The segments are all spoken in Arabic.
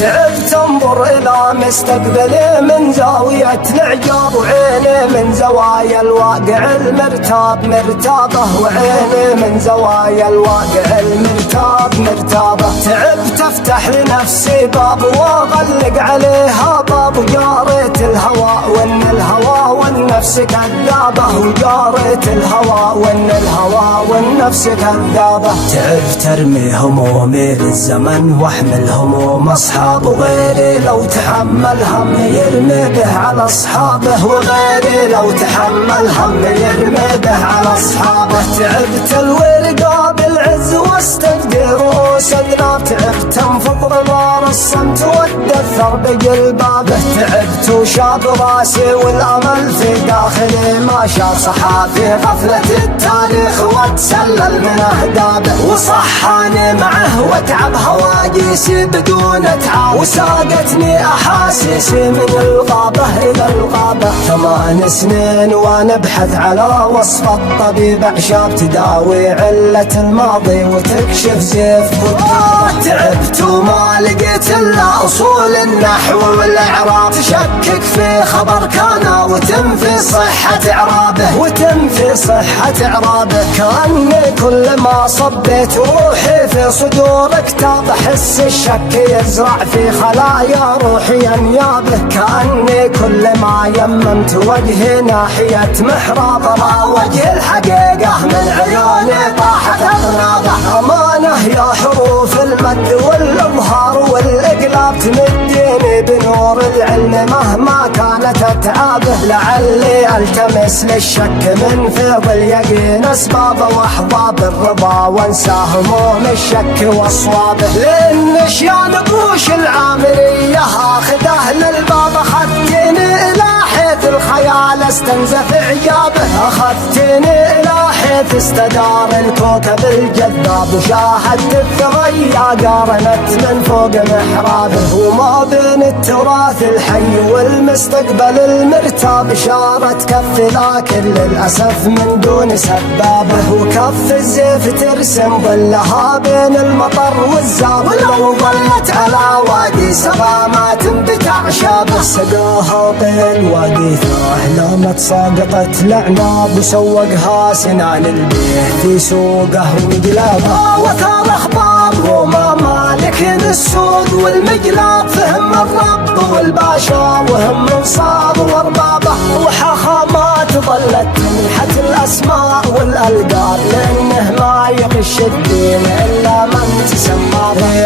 تعبت انظر إلى مستقبلي من زاوية الإعجاب، وعيني من زوايا الواقع المرتاب مرتابة، وعيني من زوايا الواقع المرتاب مرتابة. تعبت افتح لنفسي باب واغلق عليها باب، وجاريت الهوى وان الهوى والنفس كذابة، وجاريت الهوى وان الهوى والنفس كذابة. تعبت ارمي همومي للزمن واحمل هموم اصحاب، وغيري لو تحمل هم يرمي به على اصحابه، وغيري لو تحمل هم يرمي به على اصحابه. تعبت الورقة بالعز واستقدر وسدنا، تعبت انفض غبار الصمت والدثر بقلبابه. تعبت وشاب راسي والامل في داخلي ما شاف صحافي غفلة التاريخ واتسلل من اهدابه، وصحاني معه وتعب هواجيسي بدون تعب، وساقتني احاسيسي من الغابة الى الغابة. 8 سنين وانا ابحث على وصف الطبيب اعشاب تداوي علة الماضي وتكشف زيف قدامه. تعبت وما لقيت الا اصول النحو والاعراب، تشكك في خبر كان وتنفي صحة اعرابه، وتنفي صحة اعرابه. كأني كل ما صبيت روحي في صدور كتاب، احس الشك يزرع في خلايا روحي انيابه. كأني كل ما يممت وجهي ناحية محراب، را وجه الحقيقة من عيوني طاحت اغنابه. امانة يا حروف المد والاظهار والاقلاب، تمديني بنور العلم مهما كانت اتعابه. لعلي التمس للشك من فيض اليقين اسبابه، واحظى بالرضا وانسى هموم الشك واصوابه. لان اشياء نقوش العامرية اخذه للباب، اخذتني الى حيث الخيال استنزف اعجابه، اخذتني الى حيث استدار الكوكب الجذاب، وشاهدت الثريا قارنت من فوق محرابه. وما بين التراث الحي والمستقبل المرتاب اشارة كف لكن للأسف من دون سبابه، وكف الزيف ترسم ظلها بين المطر والزاب، ولو ظلت على وادي سبا ما تنبت اعشابه. سقاها طيل وادي ثاه لامت ساقطت العناب، وسوقها سنان البيه في سوقه ومقلابه. وثار اخبار وما مالك السوق والمقلاب، فهم الرب والباشا وهم انصاب واربابه. وحاخامات ظلت تنحت الاسماء والالقاب، لانه ما يغش الدين الا من تسمى.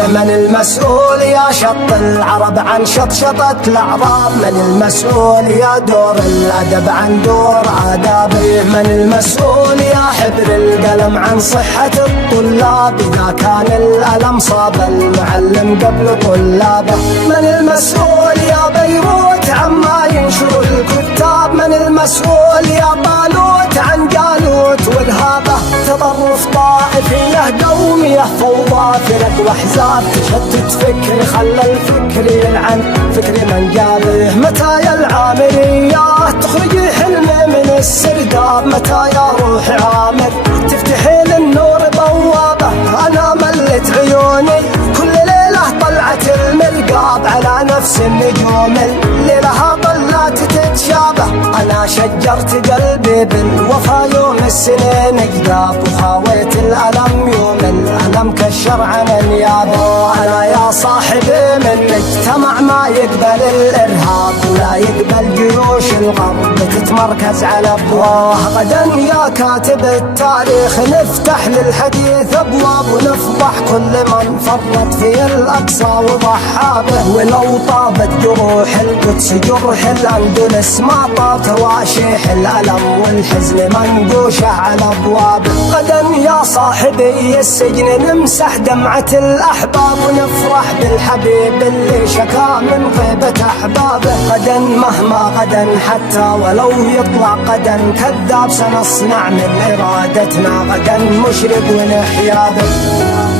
من المسؤول يا شط العرب عن شطشطة الاعراب، من المسؤول يا دور الادب عن دور آدابه، من المسؤول يا حبر القلم عن صحة الطلاب اذا كان الألم صاب المعلم قبل طلابه. من المسؤول يا بيروت عما ينشر الكتاب، من المسؤول يا طالوت عن جالوت والهابه. تطرف طائفية قومية فوضى فرق واحزاب، تشتت فكر خلى الفكر يلعن فكر من جابه. متى يا العامرية تخرجي حلمي من السرداب، متى يا روح عامر تفتحي للنور بوابه. انا ملت عيوني كل ليلة طلعت المرقاب على نفس النجوم الليلها طلعت تتشابه. انا شجرت قلبي بالوفا يوم السنين قذاب، وخاويت الألم يوم الألم كشر عن انيابه. انا يا صاحبي من مجتمع ما يقبل الارهاب، ولا يقبل جيوش الغرب تتمركز على ابواه. غدا يا كاتب التاريخ نفتح للحديث ابواب، ونفضح كل من فرط في الاقصى وضحى به. ولو طابت جروح القدس جرح الاندلس ما طاب تواشيح الالم والحزن منقوشه على ابوابه. غدا يا صاحبي السجن نمسح دمعة الاحباب، ونفرح بالحبيب اللي شكا من غيبة احبابه. غدا مهما غدا حتى ولو يطلع غدا كذاب، سنصنع من ارادتنا غدا مشرق ونحيا به.